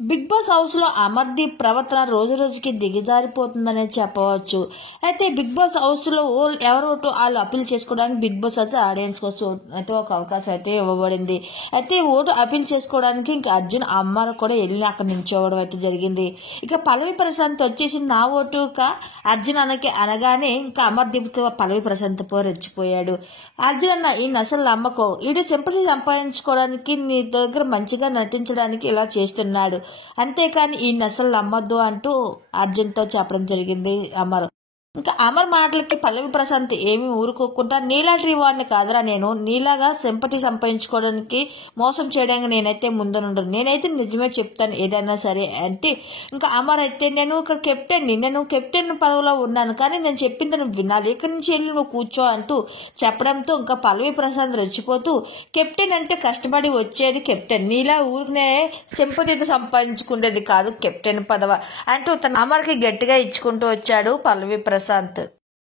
Big boss house లో అమర్దీప్ ప్రవర్తన రోజు రోజుకి దిగజారిపోతుందనే చెప్పవచ్చు. అయితే బిగ్ బాస్ హౌస్ లో ఎవరు వాళ్ళు అప్పీల్ చేసుకోవడానికి బిగ్ బాస్ అయితే ఆడియన్స్ కోసం అయితే ఒక అవకాశం అయితే ఇవ్వబడింది. అయితే ఓటు అప్పీల్ చేసుకోవడానికి ఇంకా అర్జున్ అమ్మారు కూడా వెళ్ళి అక్కడ నిల్చోవడం అయితే జరిగింది. ఇక పల్లవి ప్రశాంత్ వచ్చేసి నా ఓటు అర్జున్ అనగానే ఇంకా అమర్దీప్ తో పల్లవి ప్రశాంత్ రెచ్చిపోయాడు. అర్జున్ అన్న ఈ అసలు నమ్మకం ఈడు సింపతి సంపాదించుకోవడానికి నీ దగ్గర మంచిగా నటించడానికి ఇలా చేస్తున్నాడు, అంతేకాని ఈ అసలు నమ్మద్దు అంటూ అర్జున్తో చెప్పడం జరిగింది అమర్. ఇంకా అమర్ మాటలకి పల్లవి ప్రశాంత్ ఏమీ ఊరుకోకుండా నీలాంటి వాడిని కాదురా, నేను నీలాగా సింపతి సంపాదించుకోవడానికి మోసం చేయడానికి నేనైతే ముందనుండను, నేనైతే నిజమే చెప్తాను ఏదైనా సరే అంటే ఇంకా అమర్ అయితే నేను కెప్టెన్ పదవిలో ఉన్నాను, కానీ నేను చెప్పింది నువ్వు వినాలి, ఇక్కడి నుంచి వెళ్ళి నువ్వు కూర్చో అంటూ చెప్పడంతో ఇంకా పల్లవి ప్రశాంత్ రెచ్చిపోతూ కెప్టెన్ అంటే కష్టపడి వచ్చేది కెప్టెన్, నీలా ఊరికనే సింపతి సంపాదించుకునేది కాదు కెప్టెన్ పదవ అంటూ తన అమర్కి గట్టిగా ఇచ్చుకుంటూ వచ్చాడు పల్లవి ప్రశాంత్.